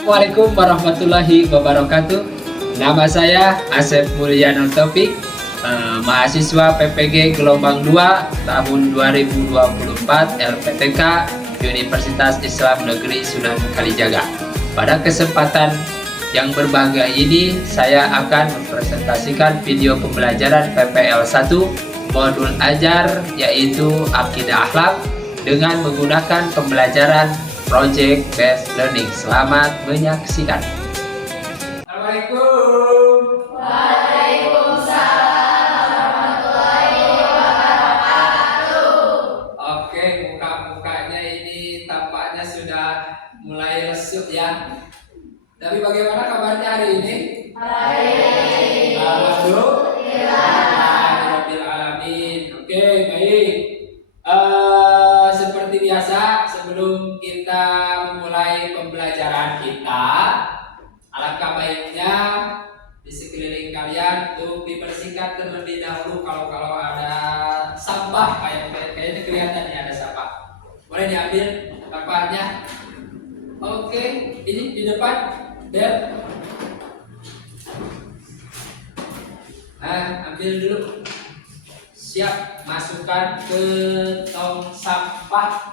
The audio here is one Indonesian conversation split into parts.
Assalamualaikum warahmatullahi wabarakatuh. Nama saya Asep Mulyana Taufik, mahasiswa PPG gelombang 2 tahun 2024 LPTK Universitas Islam Negeri Sunan Kalijaga. Pada kesempatan yang berbahagia ini, saya akan mempresentasikan video pembelajaran PPL 1 modul ajar, yaitu Akidah Akhlak, dengan menggunakan pembelajaran Project Based Learning. Selamat menyaksikan. Assalamualaikum. Waalaikumsalam warahmatullahi wabarakatuh. Oke, muka-mukanya ini tampaknya sudah mulai lesu ya. Tapi bagaimana kabarnya hari ini? Baik. Alhamdulillah. Oke, baik. Seperti biasa, sebelum kita memulai pembelajaran kita, alangkah baiknya di sekeliling kalian untuk dibersihkan terlebih dahulu. Kalau ada sampah, kayaknya kelihatan nih ada sampah. Boleh diambil sampahnya. Oke, ini di depan, Del. Nah, ambil dulu. Siap, masukkan ke tong sampah.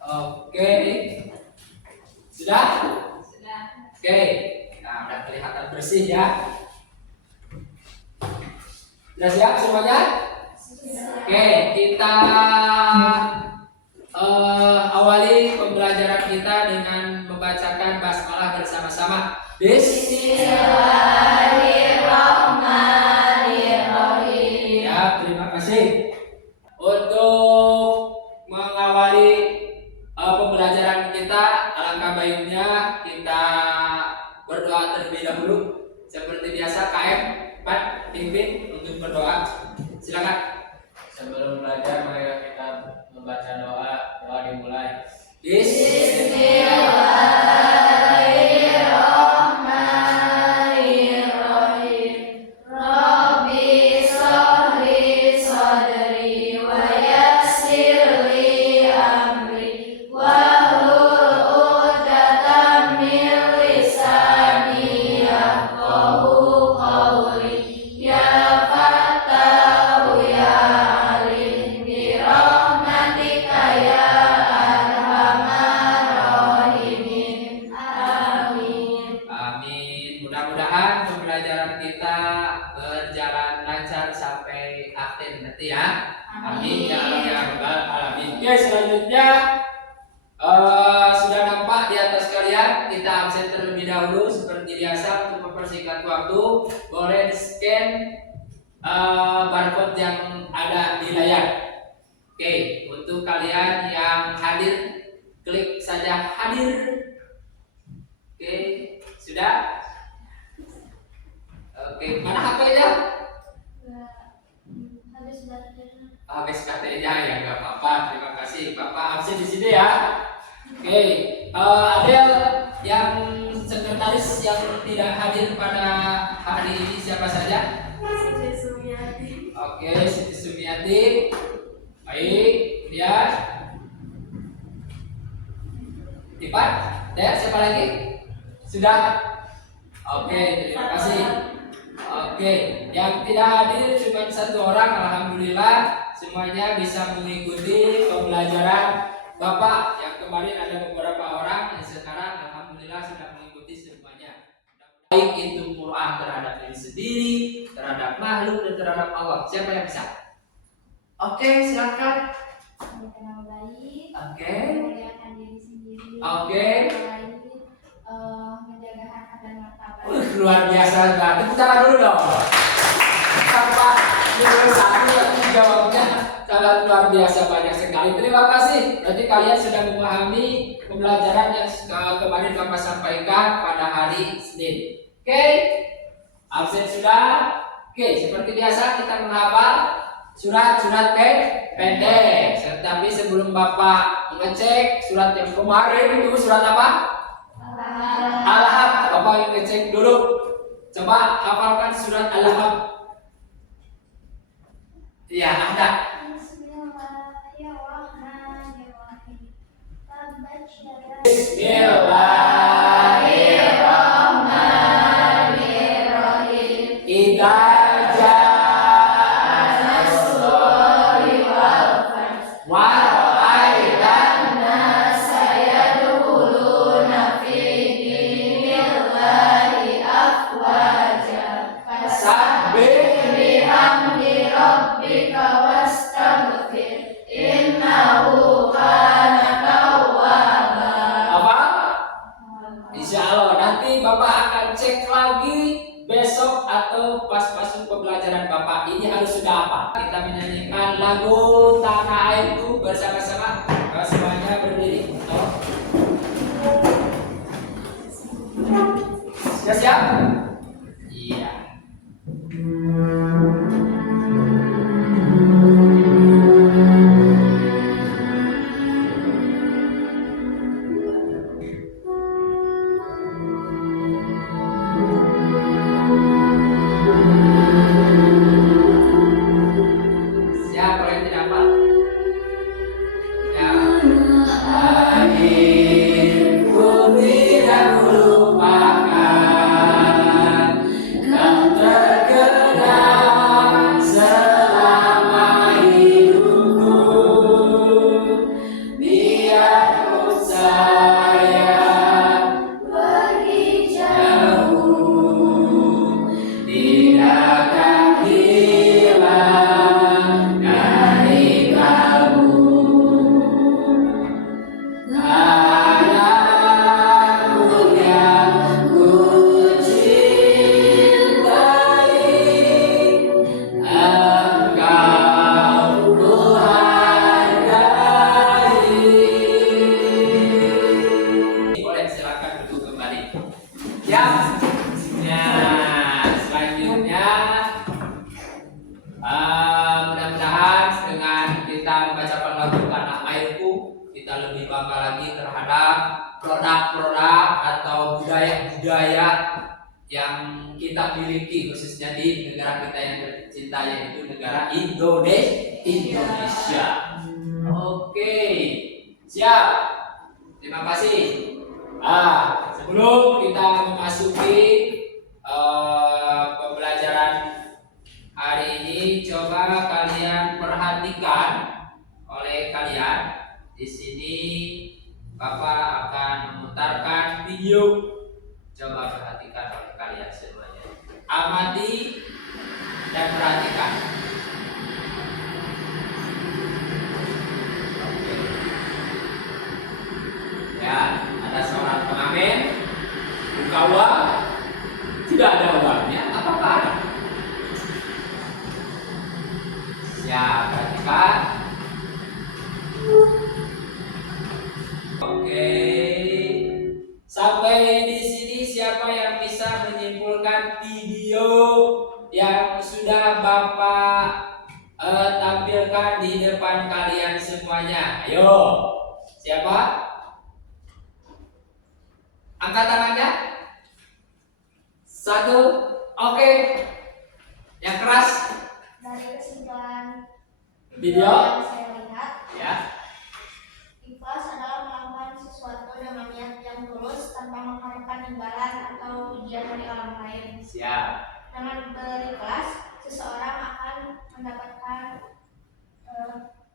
Oke, sudah? Sudah. Oke, nah udah kelihatan bersih ya. Sudah siap semuanya? Oke, kita awali pembelajaran kita dengan membacakan basmalah bersama-sama. Bismillahirrahmanirrahim. Ya, terima kasih. Untuk mengawali pembelajaran kita, alangkah baiknya kita berdoa terlebih dahulu. Seperti biasa, KM Pak pimpin untuk berdoa. Silakan. Sebelum belajar, mari kita membaca doa. Doa dimulai. Bismillahirrahmanirrahim. Rabbi shrahli sadri wa yassir li amri wahlul 'uqdatam min lisani yafqahu qawli. Ya Fattahu ya Alim bi rahmatika ya arhamar rahimin. Amin. Amin. Mudah-mudahan pembelajaran kita berjalan lancar sampai akhir nanti ya. Amin ya Allah ya Rabbal Alamin. Oke, selanjutnya sudah nampak di atas kalian. Kita absen terlebih dahulu seperti biasa. Untuk mempersingkat waktu, boleh di-scan barcode yang ada di layar. Oke, untuk kalian yang hadir, klik saja hadir. Oke, sudah? Oke, mana HP-nya? Habis katanya ya, nggak apa-apa. Terima kasih, Bapak absen di sini ya. Oke, ada yang sekretaris yang tidak hadir pada hari ini siapa saja? Oke, Siti Sumiati. Baik, kemudian Tipat. Ya, siapa lagi? Sudah? Oke, terima kasih. Oke, yang tidak hadir cuma satu orang. Alhamdulillah semuanya bisa mengikuti pembelajaran Bapak. Yang kemarin ada beberapa orang, yang sekarang alhamdulillah sudah mengikuti semuanya. Baik itu Quran terhadap diri sendiri, terhadap makhluk, dan terhadap Allah. Siapa yang bisa? Oke, silakan. Mengenal baik, Oke. memuliakan diri sendiri, Oke. menjaga harkat dan martabat. Luar biasa banget. Tepuk tangan dulu dong. Bapak nomor 1 yang jawabnya sangat luar biasa, banyak sekali. Terima kasih. Berarti kalian sudah memahami pembelajaran yang kemarin Bapak sampaikan pada hari Senin. Oke? Absen sudah? Oke, seperti biasa kita menghafal surat-surat pendek. Tapi sebelum Bapak mengecek surat yang kemarin itu surat apa? Al-Lahab. Bapak yang ngecek dulu. Coba hafalkan surat Al-Lahab. Iya, ada. Bismillahirrahmanirrahim. Bismillah. Bapak akan cek lagi besok atau pas masuk pembelajaran Bapak. Ini harus sudah apa? Kita menyanyikan lagu Tanah Airku bersama-sama. Semuanya berdiri. Siap? Iya. Siapa yang tidak apa? Ya. Airku tidak melupakan, kau terkenang selama hidupku. Biarpun saya Pergi jauh, tidak akan hilang dari kamu. Anakku yang ku cintai, engkau ku hargai. Boleh silakan duduk kembali. Ya. Nah, selanjutnya mudah-mudahan dengan kita membacakan lagu Tanah Airku, kita lebih bangga lagi terhadap produk-produk atau budaya-budaya yang kita miliki, khususnya di negara kita yang tercinta, yaitu negara Indonesia. Oke, siap. Terima kasih. Sebelum kita memasuki pembelajaran hari ini, coba kalian perhatikan. Oleh kalian di sini, Bapak akan memutarkan video. Coba perhatikan oleh kalian semuanya. Amati dan perhatikan. Oke. Ya, ada seorang pengamen buka uang, tidak ada uangnya. Apakah ada? Ya, perhatikan. Oke. Sampai di sini siapa yang bisa menyimpulkan video yang sudah Bapak tampilkan di depan kalian semuanya? Ayo. Siapa? Angkat tangannya. 1. Oke. Yang keras. Dari kesimpulan Video. yang saya lihat, Ya. ikhlas adalah melakukan sesuatu dengan niat yang tulus tanpa mengharapkan imbalan atau pujian dari orang lain. Siap. Dengan berikhlas, seseorang akan mendapatkan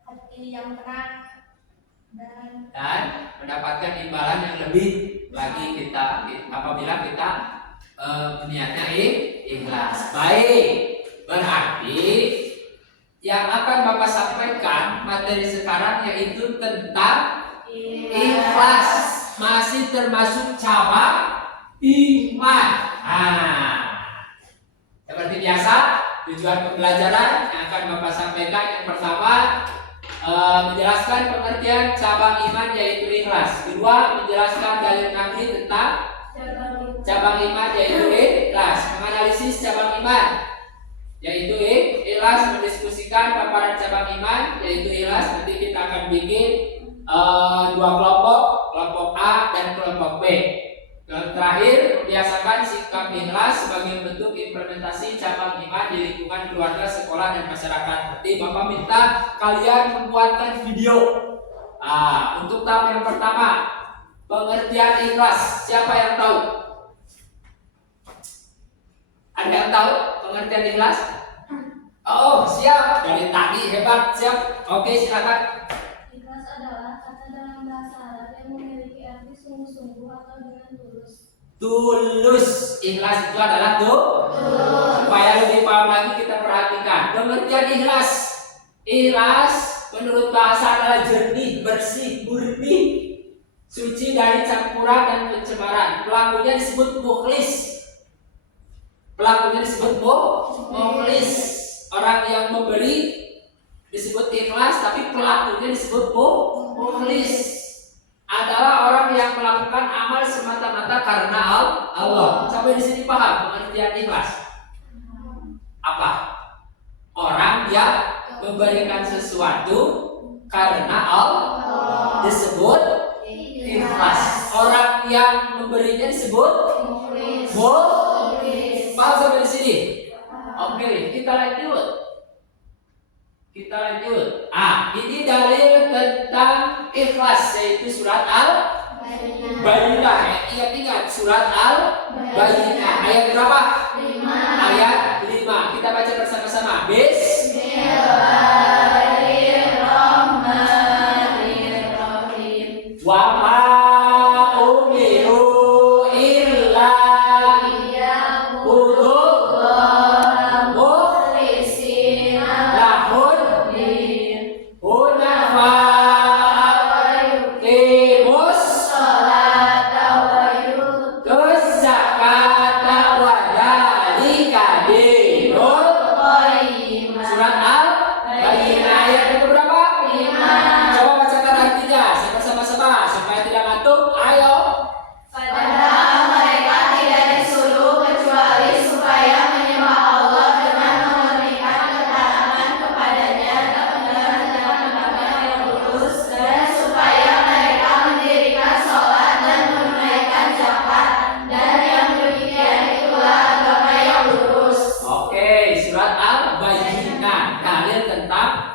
hati yang tenang dan mendapatkan imbalan yang lebih bagi kita apabila kita niatnya ikhlas. Baik, berarti yang akan Bapak sampaikan materi sekarang yaitu tentang ikhlas, masih termasuk cabang iman. Seperti biasa, tujuan pembelajaran yang akan Bapak sampaikan yang pertama, menjelaskan pengertian cabang iman yaitu ikhlas. Kedua, menjelaskan dalil nakli tentang cabang iman yaitu ikhlas. Menganalisis cabang iman yaitu ikhlas, mendiskusikan paparan cabang iman yaitu ikhlas. Nanti kita akan bikin dua kelompok A dan kelompok B. Dan terakhir, membiasakan sikap ikhlas sebagai bentuk implementasi cabang iman di lingkungan keluarga, sekolah, dan masyarakat. Nanti Bapak minta kalian membuatkan video. Untuk tahap yang pertama, pengertian ikhlas. Siapa yang tahu? Ada yang tahu pengertian ikhlas? Oh, siap. Dari tadi hebat, siap. Oke, silakan. ikhlas adalah kata dalam bahasa Arab yang memiliki arti sungguh-sungguh atau dengan tulus. Tulus. Ikhlas itu adalah supaya lebih paham lagi kita perhatikan pengertian ikhlas. Ikhlas menurut bahasa adalah jernih, bersih, murni. suci dari campuran dan pencemaran. Pelakunya disebut mukhlis. Pelakunya disebut mukhlis. Orang yang memberi disebut ikhlas, tapi pelakunya disebut mukhlis. Adalah orang yang melakukan amal semata-mata karena Allah. Sampai di sini paham pengertian ikhlas? Apa? Orang yang memberikan sesuatu karena Allah disebut ikhlas. Orang yang memberinya disebut mukhlis. Paham sampai di sini? Oke, kita lanjut. Ini dalil tentang ikhlas, yaitu surat Al-Bayyinah. Ingat surat Al-Bayyinah. Ayat berapa? 5. Ayat 5. Kita baca bersama-sama. Bismillahirrahmanirrahim. Wa ma umiru illa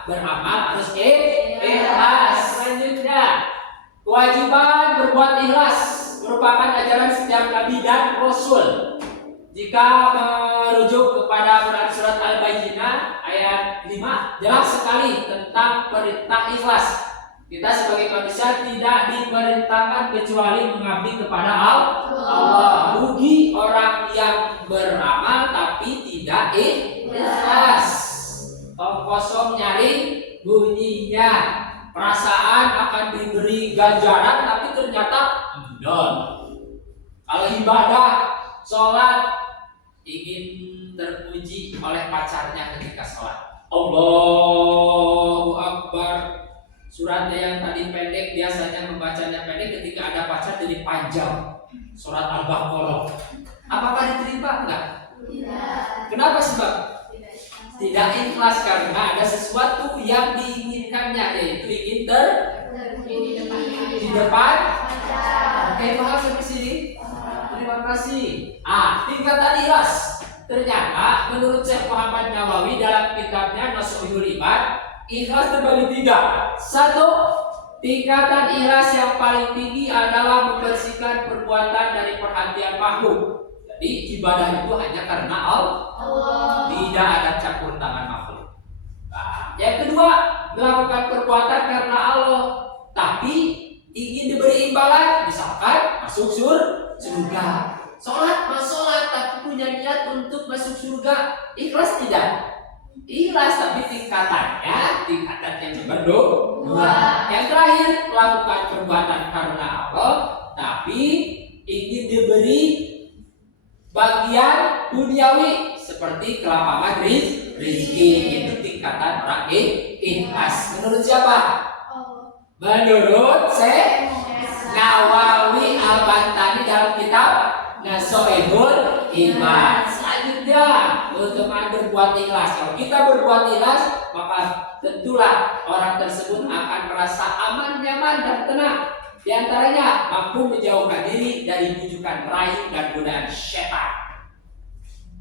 beramal harus ikhlas. Selanjutnya, kewajiban berbuat ikhlas merupakan ajaran setiap nabi dan rasul. Jika merujuk kepada surat Al-Bayyinah ayat 5, jelas sekali tentang perintah ikhlas. Kita sebagai manusia tidak diperintahkan kecuali mengabdi kepada Allah. Rugi orang yang beramal tapi tidak ikhlas. Kosong nyari bunyinya. Perasaan akan diberi ganjaran tapi ternyata non. Kalau ibadah, sholat ingin terpuji oleh pacarnya ketika sholat. Allahu Akbar. Suratnya yang tadi pendek biasanya membacanya pendek, ketika ada pacar jadi panjang. Surat Al-Baqarah. Apakah diterima enggak? Tidak. Kenapa sebab? Tidak ikhlas karena ada sesuatu yang diinginkannya, yaitu ingin di depan. Oke, paham sampai sini? Terima kasih. Tingkatan ikhlas. Ternyata menurut Syekh Muhammad Nawawi dalam kitabnya Nasuhul Ibad, ikhlas terbagi 3. 1. Tingkatan ikhlas yang paling tinggi adalah membersihkan perbuatan dari perhatian makhluk. Jadi ibadah itu hanya karena Allah. Tidak ada campur tangan makhluk. Yang kedua, melakukan perbuatan karena Allah, tapi ingin diberi imbalan, misalkan masuk surga. Sholat, tapi punya niat untuk masuk surga. Ikhlas tidak? Ikhlas, tapi tingkatan yang nomor 2. Yang terakhir, melakukan perbuatan karena Allah, tapi ingin diberi bagian duniawi seperti kelapangan rezeki. Itu tingkatan orang ikhlas. Menurut siapa? Menurut Syekh Nawawi Al-Bantani dalam kitab Nasuhul Ibad. Selanjutnya, untuk berbuat ikhlas. Kalau kita berbuat ikhlas, maka tentulah orang tersebut akan merasa aman, nyaman, dan tenang. Di antaranya, mampu menjauhkan diri dari bujukan rayu dan godaan syaitan.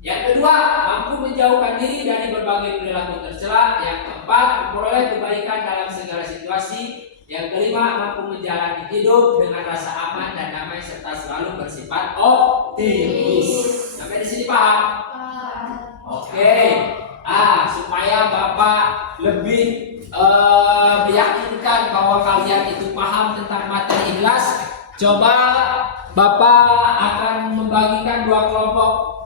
Yang kedua, mampu menjauhkan diri dari berbagai perilaku tercela. Yang keempat, memperoleh kebaikan dalam segala situasi. Yang kelima, mampu menjalani hidup dengan rasa aman dan damai serta selalu bersifat optimis. Sampai di sini paham? Oke. Supaya Bapak lebih meyakinkan bahwa kalian itu paham tentang materi ikhlas, coba Bapak akan membagikan 2 kelompok.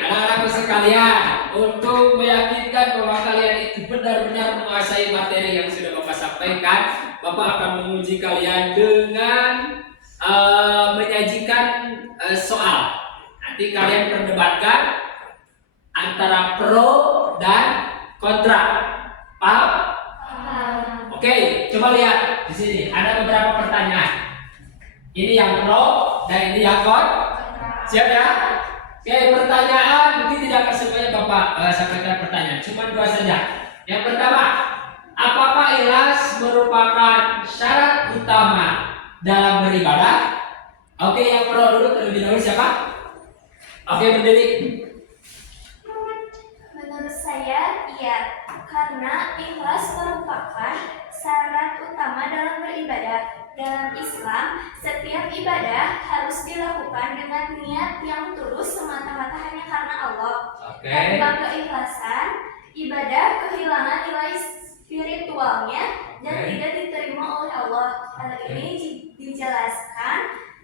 Anak-anakku sekalian, untuk meyakinkan bahwa kalian itu benar-benar menguasai materi yang sudah Bapak sampaikan, Bapak akan menguji kalian dengan menyajikan soal. Nanti kalian perdebatkan antara pro dan kontra. Paham? Oke, coba lihat di sini ada beberapa pertanyaan. Ini yang pro dan ini yang kontra. Siap ya? Oke, pertanyaan mungkin tidak akan semuanya Bapak sampaikan pertanyaan, cuma 2 saja. Yang pertama, apakah ikhlas merupakan syarat utama dalam beribadah? Oke, yang pro dulu terlebih dahulu siapa? Oke, berdiri. Menurut saya, iya, karena ikhlas merupakan syarat utama dalam beribadah. Dalam Islam, setiap ibadah harus dilakukan dengan niat yang tulus semata-mata hanya karena Allah. Oke. Tanpa keikhlasan, ibadah kehilangan nilai spiritualnya dan tidak diterima oleh Allah. Hal ini dijelaskan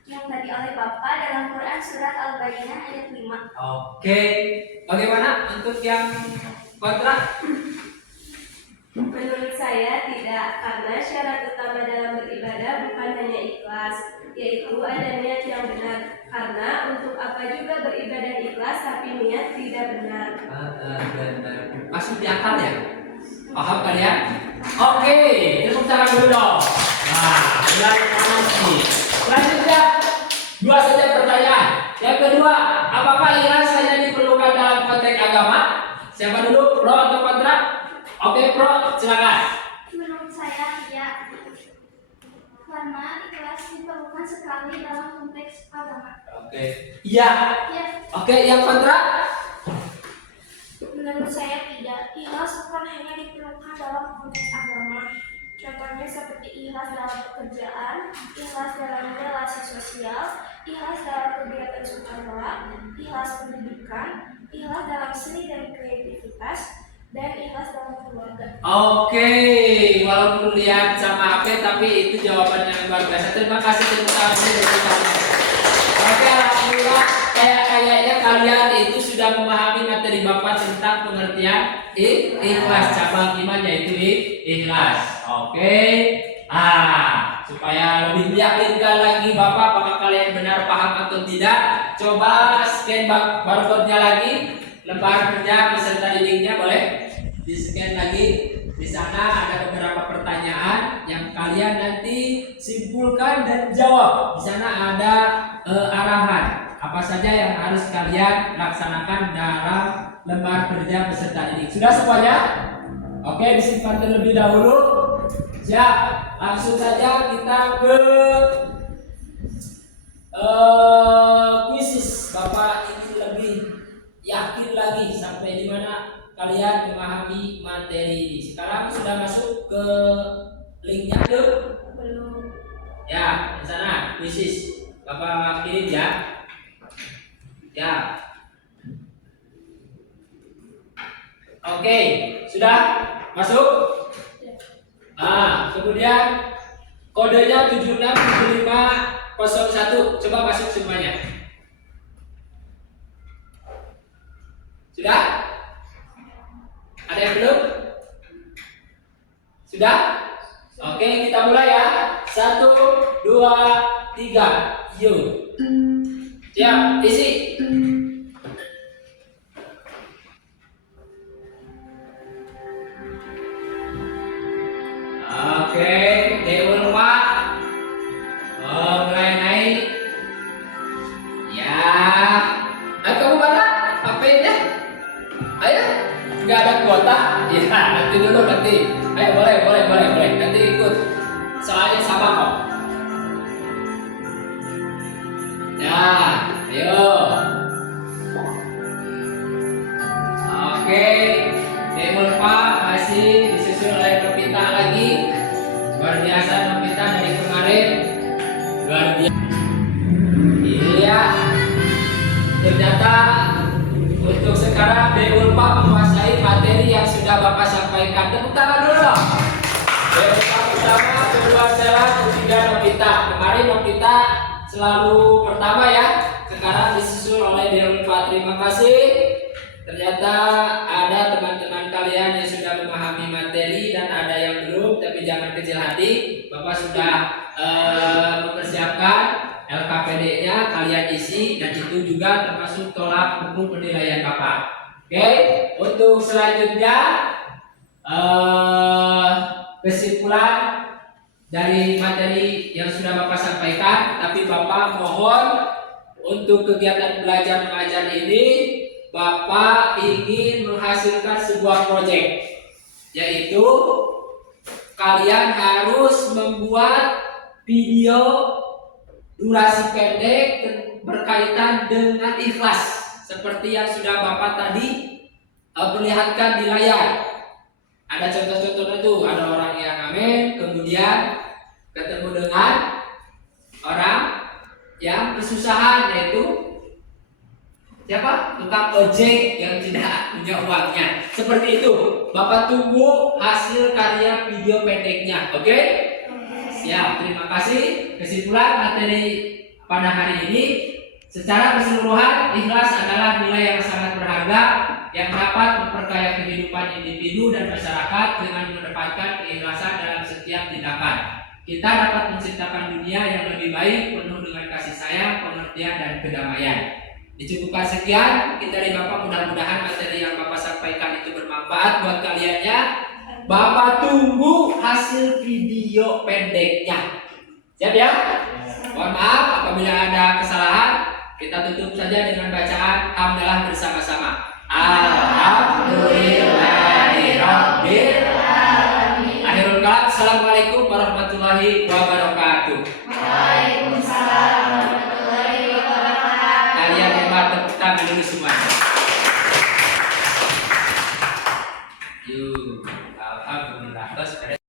yang tadi oleh Bapak dalam Quran surat Al-Baqarah ayat 5. Oke. Bagaimana untuk yang kontra? Menurut saya tidak, karena syarat utama dalam beribadah bukan hanya ikhlas, yaitu ada niat yang benar. Karena untuk apa juga beribadah ikhlas tapi niat tidak benar. Benar. Masuk di akal ya? Paham kalian? Oke, tepuk tangan dulu dong. Nah, mulai nih. Selanjutnya 2 saja pertanyaan. Yang kedua, apakah ikhlas hanya diperlukan dalam konteks agama? Siapa dulu, pro atau kontra? Oke, pro, silakan. Menurut saya, iya, karena ikhlas diperlukan sekali dalam konteks agama. Oke. Iya. Ya, Oke, yang kontra? menurut saya tidak. Ikhlas bukan hanya diperlukan dalam konteks agama. Contohnya seperti ikhlas dalam pekerjaan, ikhlas dalam relasi sosial, ikhlas dalam kegiatan sukarela, ikhlas pendidikan, ikhlas dalam seni dan kreativitas, dan ikhlas dalam keluarga. Oke, walaupun lihat sama apa tapi itu jawaban yang luar biasa. Terima kasih tepuk tangan dari kalian. Oke, alhamdulillah kayaknya kalian itu sudah memahami materi Bapak tentang pengertian ikhlas, cabang iman yaitu ikhlas. Oke. Supaya lebih meyakinkan lagi Bapak apakah kalian benar paham atau tidak, coba scan barcode-nya lagi, lembar kerja peserta didiknya boleh di scan lagi. Di sana ada beberapa pertanyaan yang kalian nanti simpulkan dan jawab. Di sana ada arahan apa saja yang harus kalian laksanakan dalam lembar kerja peserta didik. Sudah semuanya? Oke, disimpan terlebih dahulu. Siap, langsung saja kita ke kuisis. Bapak ingin lebih yakin lagi sampai di mana kalian memahami materi ini. Sekarang sudah masuk ke linknya Belum. ya, di sana kuisis. Bapak kirim ya. Ya. Oke, sudah masuk? Kemudian kodenya 767501. Coba masuk semuanya. Sudah? Ada yang belum? Sudah? Oke, kita mulai ya. 1, 2, 3. Yuk. Siap, isi. Oke, Dewa Pak. Mulai naik. Ya. Ayo kamu mana? Apain ya? Ayo. Nggak ada kuota? Ya, nanti dulu nanti. Ayo boleh. Nanti ikut. Soalnya sama kok. Ya, ayo. Oke, Dewa Pak masih disusul oleh Novita lagi. Luar biasa Novita dari kemarin. Luar biasa. Iya. Ternyata untuk sekarang Dewa Pak menguasai materi yang sudah Bapak sampaikan. Tepuk tangan dulu dong. Dewa Pak pertama, kedua Stella, ketiga Novita. Kemarin Novita selalu pertama ya. Sekarang disusul oleh Dewa Pak. Terima kasih. Ternyata ada teman-teman kalian yang sudah memahami materi dan ada yang belum, tapi jangan kecil hati, Bapak sudah mempersiapkan LKPD-nya, kalian isi, dan itu juga termasuk tolak ukur penilaian Bapak. Oke, untuk selanjutnya kesimpulan dari materi yang sudah Bapak sampaikan, tapi Bapak mohon untuk kegiatan belajar mengajar ini Bapak ingin menghasilkan sebuah proyek, yaitu kalian harus membuat video durasi pendek berkaitan dengan ikhlas seperti yang sudah Bapak tadi perlihatkan di layar. Ada contoh-contohnya tuh, ada orang yang amin, kemudian ketemu dengan orang yang kesusahan, yaitu siapa? Tukang ojek yang tidak punya uangnya. Seperti itu. Bapak tunggu hasil karya video pendeknya. Oke? Siap. Terima kasih. Kesimpulan materi pada hari ini, secara keseluruhan ikhlas adalah nilai yang sangat berharga yang dapat memperkaya kehidupan individu dan masyarakat dengan menempatkan keikhlasan dalam setiap tindakan. Kita dapat menciptakan dunia yang lebih baik, penuh dengan kasih sayang, pengertian, dan kedamaian. Dicukupkan sekian kita dari Bapak, mudah-mudahan materi yang Bapak sampaikan itu bermanfaat buat kaliannya. Bapak tunggu hasil video pendeknya. Siap ya? Mohon maaf apabila ada kesalahan. Kita tutup saja dengan bacaan hamdalah bersama-sama. Alhamdulillahirabbil alamin. Akhirul kalam. Assalamualaikum warahmatullahi wabarakatuh. Waalaikumsalam warahmatullahi wabarakatuh. Kalian hebat, tepuk tangan dulu semuanya.